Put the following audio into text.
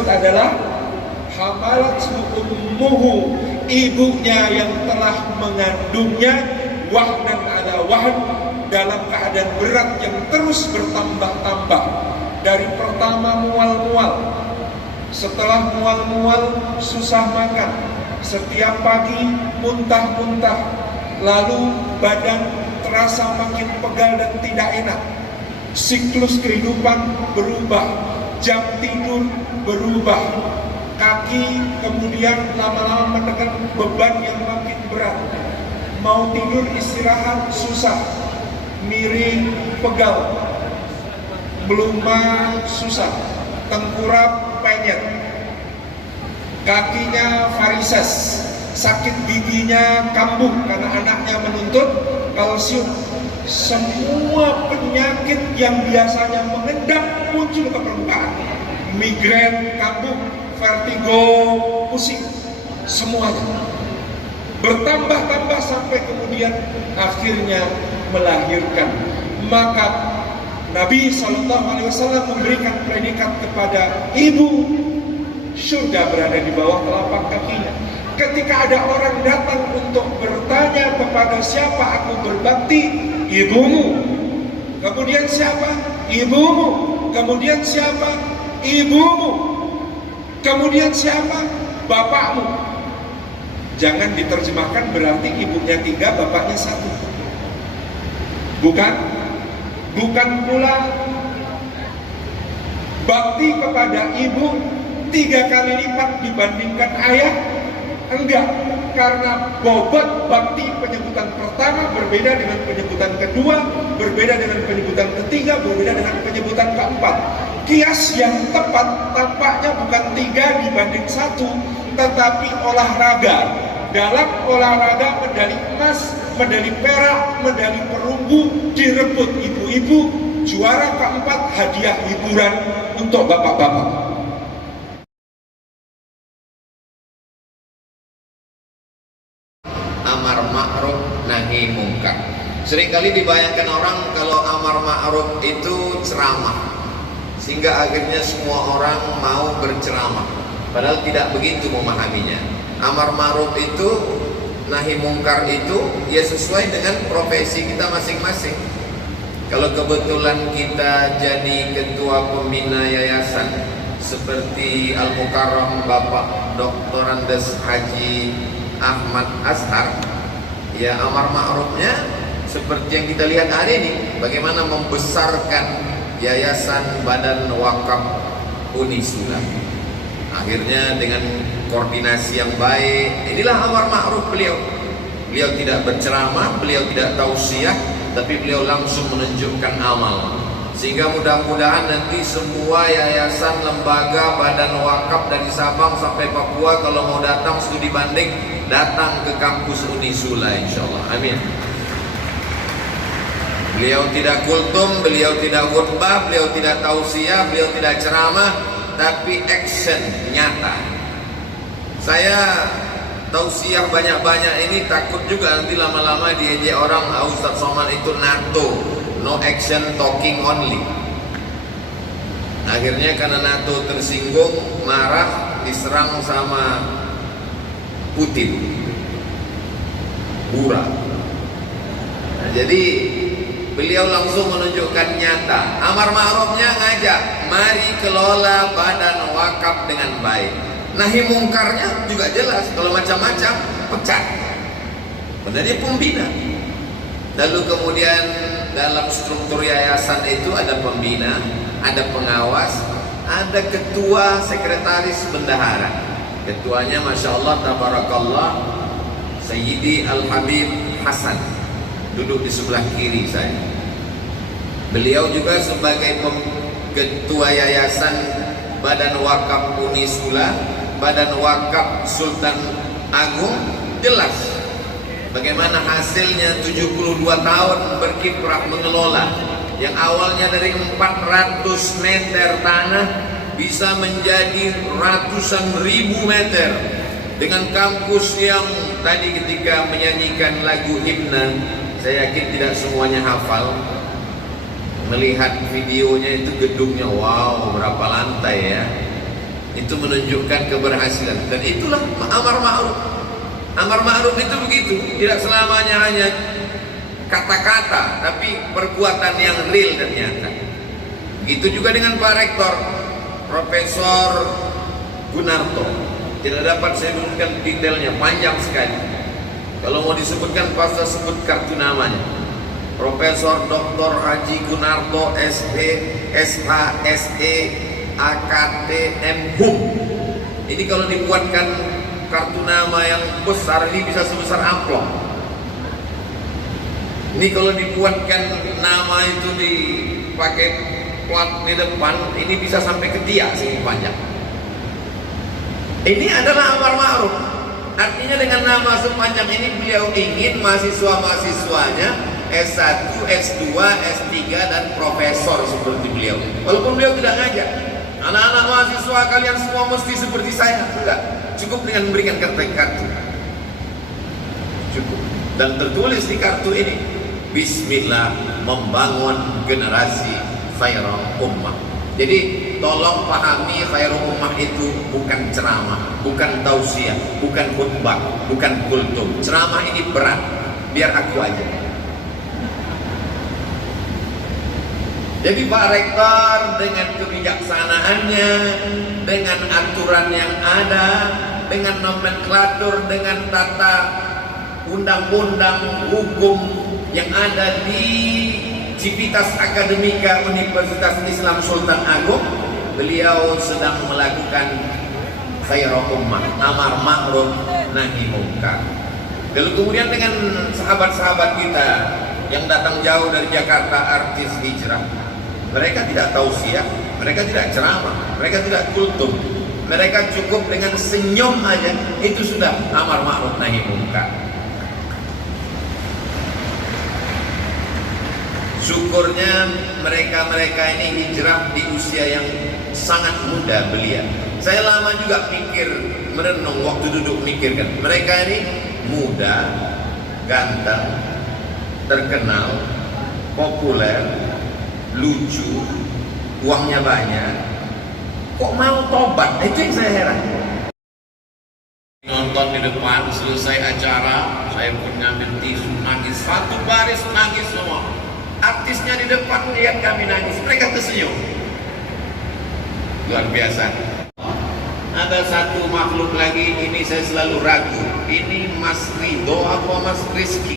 adalah hamalathu ummuhu, ibunya yang telah mengandungnya, wahnan ala wahn, dalam keadaan berat yang terus bertambah-tambah. Dari pertama mual-mual, setelah mual-mual susah makan, setiap pagi muntah-muntah, lalu badan terasa makin pegal dan tidak enak. Siklus kehidupan berubah, jam tidur berubah, kaki kemudian lama-lama menekan beban yang makin berat, mau tidur istirahat susah, miring pegal, melumah susah, tengkurap penyet, kakinya varises, sakit giginya kambuh karena anaknya menuntut kalsium. Semua penyakit yang biasanya mengendap muncul ke permukaan. Migrain, kambuh, vertigo, pusing, semuanya bertambah-tambah sampai kemudian akhirnya melahirkan. Maka Nabi SAW memberikan predikat kepada ibu, surga berada di bawah telapak kakinya. Ketika ada orang datang untuk bertanya kepada siapa aku berbakti, ibumu. Kemudian siapa? Ibumu. Kemudian siapa? Ibumu. Kemudian siapa? Bapakmu. Jangan diterjemahkan berarti ibunya 3, bapaknya 1. Bukan. Bukan pula bakti kepada ibu 3 kali lipat dibandingkan ayah. Enggak, karena bobot bakti penyebutan pertama berbeda dengan penyebutan kedua, berbeda dengan penyebutan ketiga, berbeda dengan penyebutan keempat. Kias yang tepat tampaknya bukan 3 dibanding 1, tetapi olahraga. Dalam olahraga medali emas, medali perak, medali perunggu direbut ibu-ibu, juara keempat hadiah hiburan untuk bapak-bapak. Amar ma'ruf nahi mungkar. Seringkali dibayangkan orang kalau amar ma'ruf itu ceramah, sehingga akhirnya semua orang mau berceramah, padahal tidak begitu memahaminya. Amar ma'ruf itu, nahi mungkar itu ya sesuai dengan profesi kita masing-masing. Kalau kebetulan kita jadi ketua pembina yayasan seperti Al-Mukarram Bapak Dr. Andes Haji Ahmad Azhar, ya amar ma'rufnya seperti yang kita lihat hari ini, bagaimana membesarkan Yayasan Badan Wakaf Unisula. Akhirnya dengan koordinasi yang baik, inilah amar ma'ruf beliau. Beliau tidak berceramah, beliau tidak tausiah, tapi beliau langsung menunjukkan amal. Sehingga mudah-mudahan nanti semua yayasan, lembaga, badan wakaf dari Sabang sampai Papua kalau mau datang studi banding, datang ke kampus Unisula insyaallah. Amin. Beliau tidak kultum, beliau tidak khutbah, beliau tidak tausiah, beliau tidak ceramah, tapi action nyata. Saya tausiah banyak-banyak ini takut juga nanti lama-lama diejek orang, Ustaz Somad itu NATO, no action talking only. Akhirnya karena NATO tersinggung, marah, diserang sama Putin, Bura. Nah, jadi beliau langsung menunjukkan nyata. Amar ma'rufnya ngajak, mari kelola badan wakaf dengan baik. Nahi mungkarnya juga jelas, kalau macam-macam pecat. Padahal dia pembina. Lalu kemudian dalam struktur yayasan itu ada pembina, ada pengawas, ada ketua, sekretaris, bendahara. Ketuanya Masya Allah, Tabarakallah, Sayyidi Al-Habib Hasan, duduk di sebelah kiri saya. Beliau juga sebagai ketua yayasan Badan Wakaf Unisula, Badan Wakaf Sultan Agung, jelas bagaimana hasilnya 72 tahun berkiprah mengelola. Yang awalnya dari 400 meter tanah bisa menjadi ratusan ribu meter, dengan kampus yang tadi ketika menyanyikan lagu himna, saya yakin tidak semuanya hafal. Melihat videonya itu gedungnya, wow, berapa lantai ya. Itu menunjukkan keberhasilan. Dan itulah amar ma'ruf. Amar ma'ruf itu begitu, tidak selamanya hanya kata-kata, tapi perbuatan yang real dan nyata. Begitu juga dengan Pak Rektor, Profesor Gunarto. Tidak dapat saya sebutkan detailnya, panjang sekali. Kalau mau disebutkan, pasti sebut kartu namanya. Profesor Dr. Haji Gunarto, SE, SH, SE, AKT, MHum. Ini kalau dibuatkan kartu nama yang besar, ini bisa sebesar amplop. Ini kalau dibuatkan nama itu dipakai plat di depan, ini bisa sampai ketiak segini panjang. Ini adalah amar ma'ruf. Artinya dengan nama sepanjang ini beliau ingin mahasiswa-mahasiswanya S1, S2, S3 dan profesor seperti beliau. Walaupun beliau tidak ngajak, anak-anak mahasiswa kalian semua mesti seperti saya. Enggak, cukup dengan memberikan kartu. Cukup. Dan tertulis di kartu ini, Bismillah, membangun generasi khairul ummah. Jadi tolong pahami khairul ummah itu bukan ceramah, bukan tausiah, bukan khutbah, bukan kultum. Ceramah ini berat, biar aku aja. Jadi Pak Rektor dengan kebijaksanaannya, dengan aturan yang ada, dengan nomenklatur, dengan tata undang-undang hukum yang ada di Civitas Akademika Universitas Islam Sultan Agung, beliau sedang melakukan khairul ummah, amar ma'ruf nahi munkar. Lalu kemudian dengan sahabat-sahabat kita yang datang jauh dari Jakarta, artis hijrah, mereka tidak tausiah, mereka tidak ceramah, mereka tidak kultum, mereka cukup dengan senyum aja, itu sudah amar ma'ruf nahi munkar. Syukurnya mereka-mereka ini hijrah di usia yang sangat muda belia. Saya lama juga pikir, merenung waktu duduk mikirkan. Mereka ini muda, ganteng, terkenal, populer, lucu, uangnya banyak. Kok mau tobat? Itu yang saya heran. Nonton di depan, selesai acara, saya pun ngambil tisu, nangis, satu baris nangis semua. Artisnya di depan lihat kami nangis, mereka tersenyum. Luar biasa. Ada satu makhluk lagi, ini saya selalu ragu. Ini Mas Ridho apa Mas Rizky?